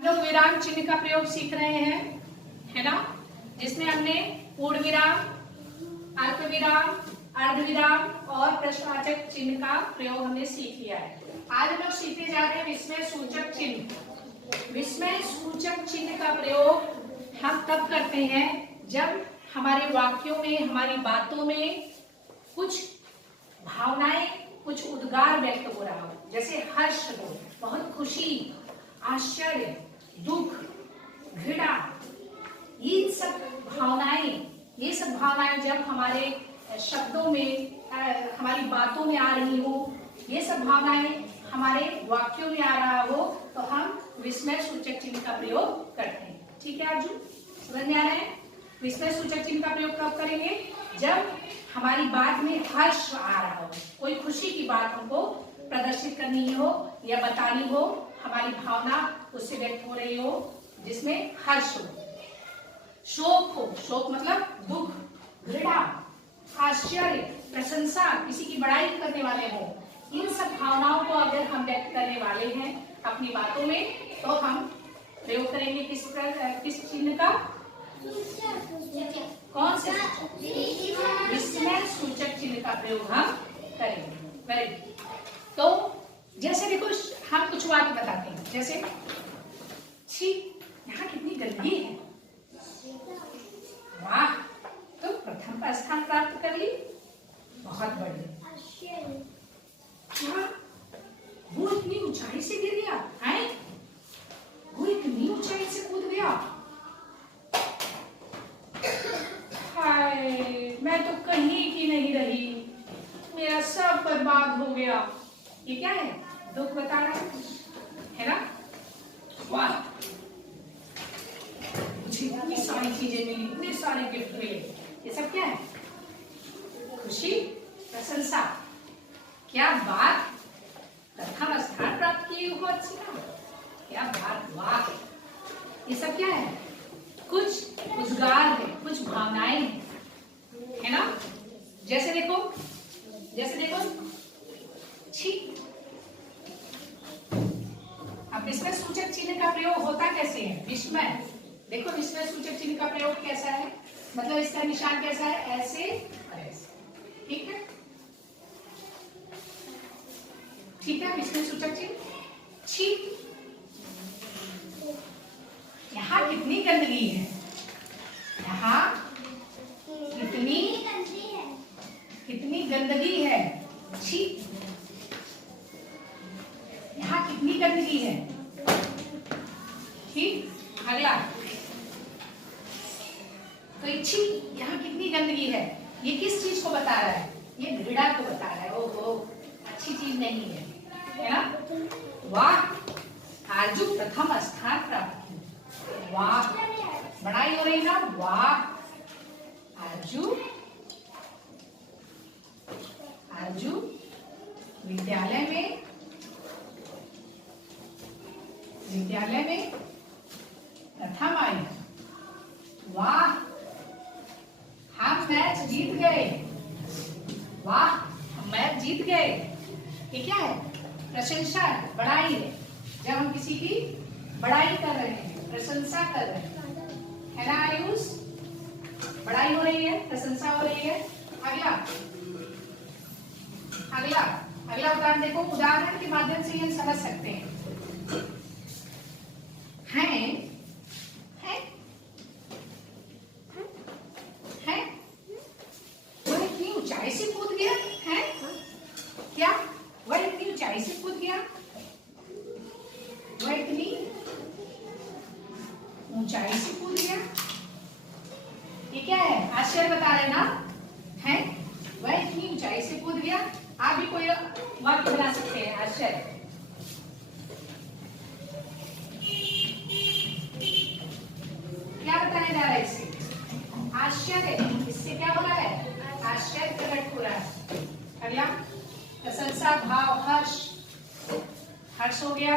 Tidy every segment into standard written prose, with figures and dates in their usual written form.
हम लोग विराम चिन्ह का प्रयोग सीख रहे हैं, है ना, जिसमें हमने पूर्ण विराम, अल्प विराम, अर्ध विराम और प्रश्नवाचक चिन्ह का प्रयोग हमने सीख लिया है। आज हम लोग सीखने जा रहे हैं विस्मय सूचक चिन्ह। विस्मय सूचक चिन्ह का प्रयोग हम तब करते हैं जब हमारे वाक्यों में, हमारी बातों में कुछ भावनाएं, कुछ उद्गार व्यक्त हो रहा हो, जैसे हर्ष हो, बहुत खुशी, आश्चर्य, दुख, घृणा, ये सब भावनाएं जब हमारे शब्दों में, हमारी बातों में आ रही हो, ये सब भावनाएं हमारे वाक्यों में आ रहा हो, तो हम विस्मय सूचक चिन्ह का प्रयोग करते हैं। ठीक है अर्जुन, समझ में आ रहा है? विस्मय सूचक चिन्ह का प्रयोग कब करेंगे? जब हमारी बात में हर्ष आ रहा हो, कोई खुशी की बात हमको प्रदर्शित करनी हो या बतानी हो, हमारी भावना उससे व्यक्त हो रही हो, जिसमें हर्ष हो। शोक हो, शोक मतलब दुख, घृणा, आश्चर्य, प्रशंसा, किसी की बड़ाई करने वाले हो, इन सब भावनाओं को अगर हम व्यक्त करने वाले हैं अपनी बातों में, तो हम प्रयोग करेंगे किस चिन्ह का? कौन से? विस्मय सूचक चिन्ह का प्रयोग हम करेंगे। Very good. तो जैसे देखो, हम कुछ वाक्य बताते हैं, जैसे छी, यहाँ कितनी गंदगी है, वाह, तुम प्रथम का स्थान प्राप्त कर ली, बहुत बढ़िया, क्या वो इतनी ऊंचाई से गिर गया है, वो इतनी ऊंचाई से कूद गया, हाय, मैं तो कहीं की नहीं रही, मेरा सब बर्बाद हो गया। ये क्या है? दुख बता रहा है ना? वाह, मुझे इतनी सारी चीजें मिली, इतने सारे गिफ्ट मिले, ये सब क्या है? खुशी, प्रशंसा, क्या बात, प्रथम स्थान प्राप्त किए हो, अच्छी ना, क्या बात, वाह, ये सब क्या है? कुछ उद्गार है, कुछ भावनाएं हैं, है ना? जैसे देखो छी। अब विस्मय सूचक चिन्ह का प्रयोग होता कैसे है? विस्मय, देखो विस्मय सूचक चिन्ह का प्रयोग कैसा है, मतलब इसका निशान कैसा है? ऐसे और ऐसे। ठीक है, ठीक है। विस्मय सूचक चिन्ह छी, यहाँ कितनी गंदगी है, यहाँ कितनी गंदगी है, छी, यहाँ कितनी गंदगी है। ठीक, अगला, तो छी, यहाँ कितनी गंदगी है, ये किस चीज को बता रहा है? ये घृणा को बता रहा है, ओहो, अच्छी चीज नहीं है ना? वाह, आरजू प्रथम स्थान प्राप्त की, वाह, बड़ाई हो रही ना, वाह, आरजू विद्यालय में प्रथम आई, वाह, हम मैच जीत गए, वाह, हम मैच जीत गए। ये क्या है? प्रशंसा है, बड़ाई है, जब हम किसी की बड़ाई कर रहे हैं, प्रशंसा कर रहे हैं, है ना आयुष? बड़ाई हो रही है, प्रशंसा हो रही है। अगला उदाहरण देखो, उदाहरण के माध्यम से ये समझ सकते हैं। वह इतनी ऊंचाई से कूद गया है, क्या वह इतनी ऊंचाई से कूद गया, वह इतनी ऊंचाई से कूद गया, ये क्या है? आश्चर्य बता रहे ना, है, वह इतनी ऊंचाई से कूद गया। आप भी कोई वाक्य बना सकते हैं, आश्चर्य, क्या बताया जा रहा है इससे? आश्चर्य, इससे क्या हो रहा है? आश्चर्य प्रकट हो रहा है। अगला, प्रशंसा, भाव, हर्ष हो गया,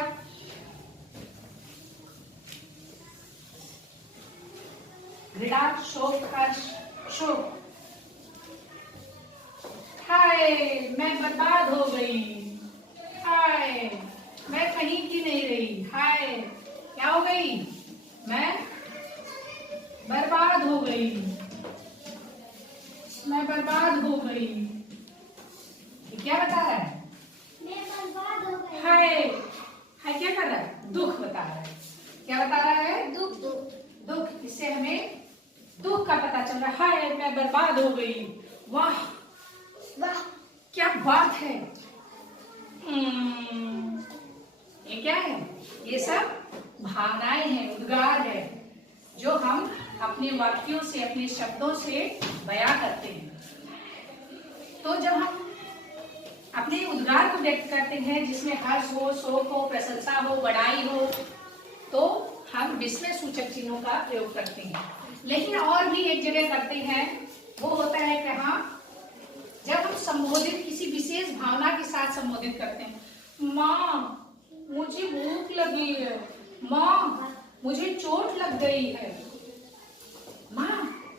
घृणा, शोक, हर्ष, शोक, हाय, मैं बर्बाद हो गई, हाय, मैं कहीं की नहीं रही, हाय, क्या हो गई? मैं बर्बाद हो गई। मैं बर्बाद हो गई। ये क्या बता रहा है? मैं बर्बाद हो गई। हाय हाय क्या कर रहा है? दुख बता रहा है। क्या बता रहा है? दुख दुख दुख। इससे हमें दुख का पता चल रहा है। हाय मैं बर्बाद हो गई। वाह वाह क्या बात है। ये क्या है? ये सब भावनाएं हैं, उद्गार है, जो हम अपने वाक्यों से, अपने शब्दों से बयां करते हैं। तो जब हम अपने उद्गार को व्यक्त करते हैं जिसमें हर्ष हो, शोक हो, प्रशंसा हो, बड़ाई हो, तो हम विस्मय सूचक चिन्हों का प्रयोग करते हैं। लेकिन और भी एक जगह करते हैं, वो होता है कि हाँ, जब हम संबोधित किसी विशेष भावना के साथ संबोधित करते हैं। माँ मुझे भूख लगी है। माँ मुझे चोट लग गई है। माँ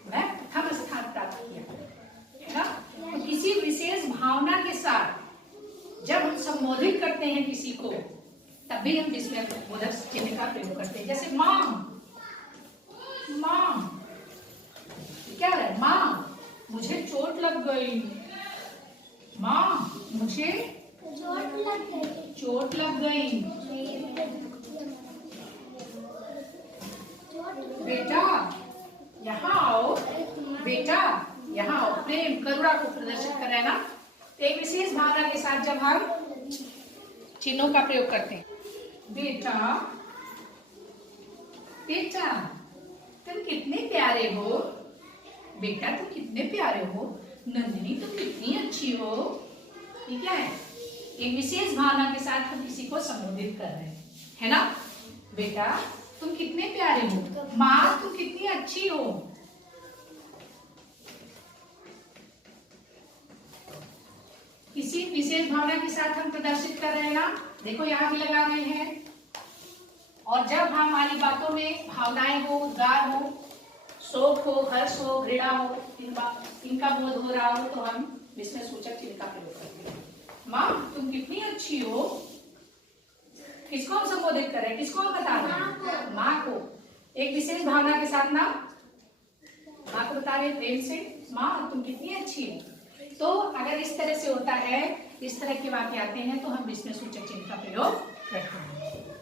मैं प्रथम स्थान प्राप्त किया, है ना? तो किसी विशेष भावना के साथ जब हम संबोधित करते हैं किसी को, तब भी हम विस्मय बोधक चिन्ह का प्रयोग करते हैं। जैसे माँ, माँ क्या है? माँ मुझे चोट लग गई। माँ मुझे चोट लग गई। चोट लग गई। बेटा यहाँ आओ, बेटा यहाँ आओ। प्रेम करुणा को प्रदर्शित कर रहे हैं ना। तो एक विशेष भावना के साथ जब हम चिन्हों का प्रयोग करते हैं। बेटा बेटा तुम कितने प्यारे हो। बेटा तुम कितने प्यारे हो। नंदिनी तुम कितनी अच्छी हो। ये क्या है? एक विशेष भावना के साथ हम किसी को संबोधित कर रहे हैं, है ना? बेटा तुम कितने प्यारे हो। माँ तुम कितनी अच्छी हो। किसी विशेष भावना के साथ हम प्रदर्शित कर रहे हैं ना। देखो यहाँ भी लगा रहे हैं। और जब हमारी बातों में भावनाएं हो, उद्गार हो, शोक हो, हर्ष हो, घृणा हो, इनका बोध हो रहा हो, तो हम विस्मय सूचक चिन्ह का प्रयोग करते हैं। माँ तुम कितनी अच्छी हो। किसको हम संबोधित कर रहे हैं? किसको हम बता रहे हैं? माँ को। एक विशेष भावना के साथ ना माँ को बता रहे हैं प्रेम से, माँ तुम कितनी अच्छी हो। तो अगर इस तरह से होता है, इस तरह के वाक्य आते हैं, तो हम विस्मय सूचक चिन्ह का प्रयोग करते हैं।